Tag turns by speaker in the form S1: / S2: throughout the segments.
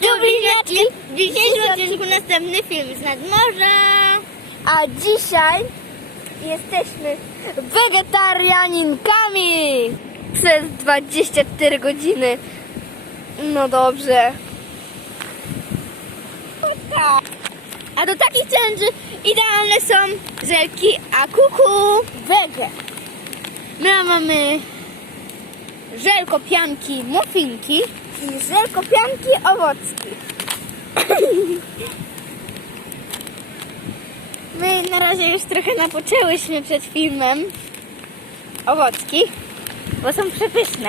S1: Tu bliźniaczki! W dzisiejszym odcinku następny film z nadmorza.
S2: A dzisiaj jesteśmy wegetarianinkami przez 24 godziny. No dobrze.
S1: A do takich challenge idealne są żelki akuku.
S2: Wege.
S1: My mamy żelko pianki muffinki.
S2: I żelkopianki owocki.
S1: My na razie już trochę napoczęłyśmy przed filmem owocki, bo są przepyszne.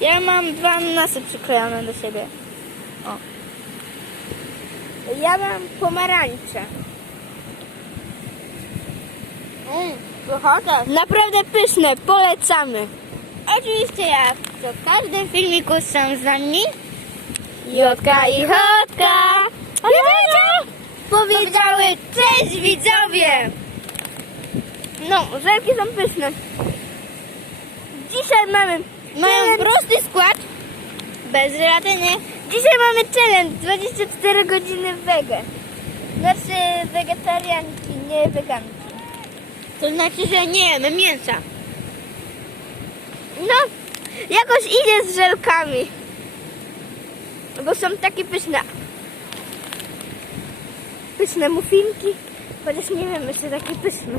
S1: Ja mam dwa ananasy przyklejone do siebie.
S2: Ja mam pomarańcze.
S1: Mm, pychota.
S2: Naprawdę pyszne, polecamy.
S1: Oczywiście jak w każdym filmiku są z nami Jotka i Chotka.
S2: Jotka!
S1: Powiedziały cześć widzowie!
S2: No, żelki są pyszne. Dzisiaj mamy
S1: Mają
S2: challenge.
S1: prosty skład, bez żelatyny.
S2: Dzisiaj mamy challenge 24 godziny wege. Znaczy wegetarianki, nie weganki.
S1: To znaczy, że nie jemy mięsa.
S2: No, jakoś idzie z żelkami. Bo są takie pyszne. Pyszne muffinki. Chociaż nie wiem, czy takie pyszne.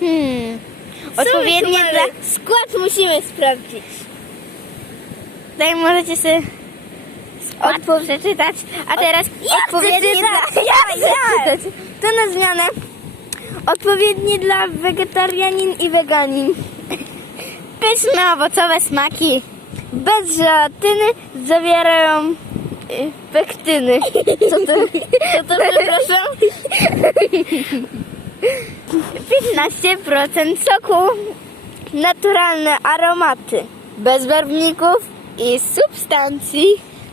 S1: Hmm.
S2: Odpowiednie
S1: Odpowiednie
S2: dla... Skład musimy sprawdzić.
S1: Tutaj możecie sobie skład
S2: Odpo-
S1: przeczytać. A teraz odpowiednie
S2: przeczytać.
S1: dla...
S2: Ja, ja. To na zmianę. Odpowiednie dla wegetarianin i veganin.
S1: Pyszne owocowe smaki.
S2: Bez żelatyny zawierają y, pektyny. Co to, co to przepraszam? 15% soku. Naturalne aromaty. Bez barwników i substancji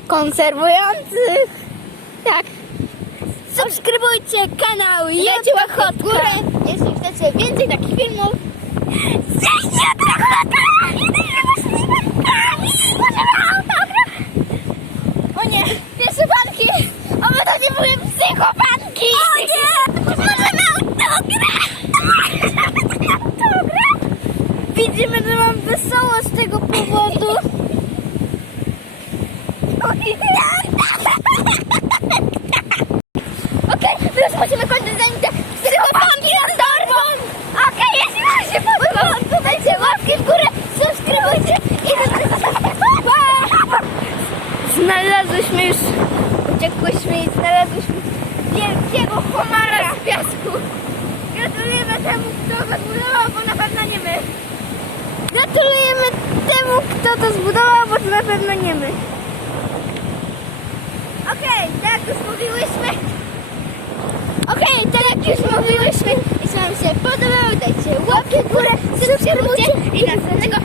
S2: konserwujących.
S1: Tak.
S2: Subskrybujcie kanał
S1: Dajcie
S2: Jotka
S1: łapkę w górę, jeśli chcecie więcej takich filmów.
S2: Cześć Jotka Hotka!
S1: O nie, pierwsze panki! Oby to nie były psychopanki!
S2: O nie! Możemy autograf! Widzimy, że mam wesoło z tego powodu.
S1: Teraz musimy kończyć zanim te psychopanki nas dorwą! Okej, jeśli wam się podobało, to dajcie łapki w górę, subskrybujcie i!
S2: Znalazłyśmy już, uciekłyśmy i znalazłyśmy wielkiego homara z piasku. Gratulujemy temu, kto go zbudował, bo na pewno nie my. Gratulujemy temu, kto to zbudował, bo to na pewno nie my. Okej, tak jak już mówiłyśmy.
S1: Mówiłyśmy, jeśli wam się podobało, dajcie łapki w górę, subskrybujcie i następnego